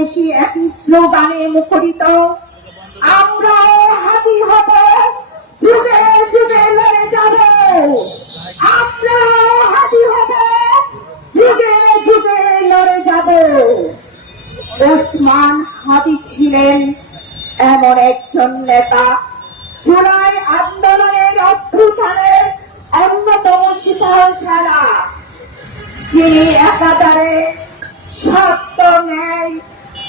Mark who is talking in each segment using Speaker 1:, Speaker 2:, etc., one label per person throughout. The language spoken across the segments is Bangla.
Speaker 1: বাংলাদেশি একই স্লোগানে মুখরিত। আমরা হাতি হব, যুগে যুগে লড়ে যাব। আমরা হাতি হব, যুগে যুগে লড়ে যাব। ওসমান হাদি ছিলেন এমন একজন নেতা, জুলাই আন্দোলনের অভ্যুত্থানের অন্যতম শীতলশালা যিনি একাধারে সত্য, ন্যায়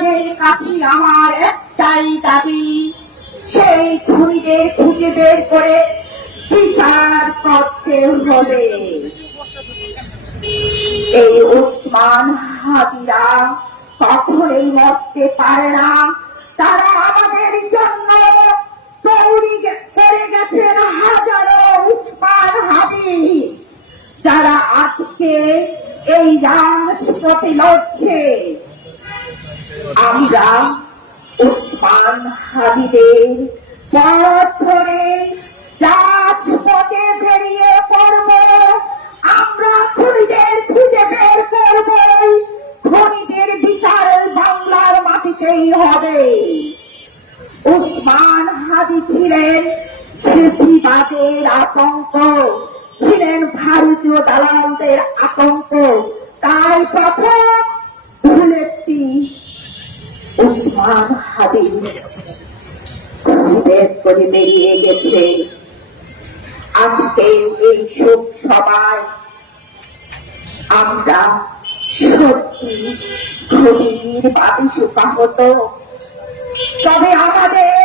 Speaker 1: তোমাদের কাছে আমার একটাই দাবি, সেই খুনিদের খুঁজে বের করে বিচার করতে হবে। এই ওসমান হাদিরা কখনোই মরতে পারে না। তারা আমাদের জন্য তৈরি করে গেছেন হাজারো উসমান হাদি যারা আজকে এই রাজপথে লড়ছে আমরা উসমান হাদিদের পথ ধরে রাজপথে বেরিয়ে পড়ব। আমরা খুনিদের খুঁজে বের করব। খুনিদের বিচার বাংলার মাটিতেই হবে। উসমান হাদি ছিলেন কৃষিবাদের আতঙ্ক, ছিলেন ভারতীয় দালালদের আতঙ্ক। তাই প্রথম বুলেটটি করে বেরিয়ে গেছে। আজকে এই শোক সভায় আমরা সত্যি গভীর ভাবে হতো তবে আমাদের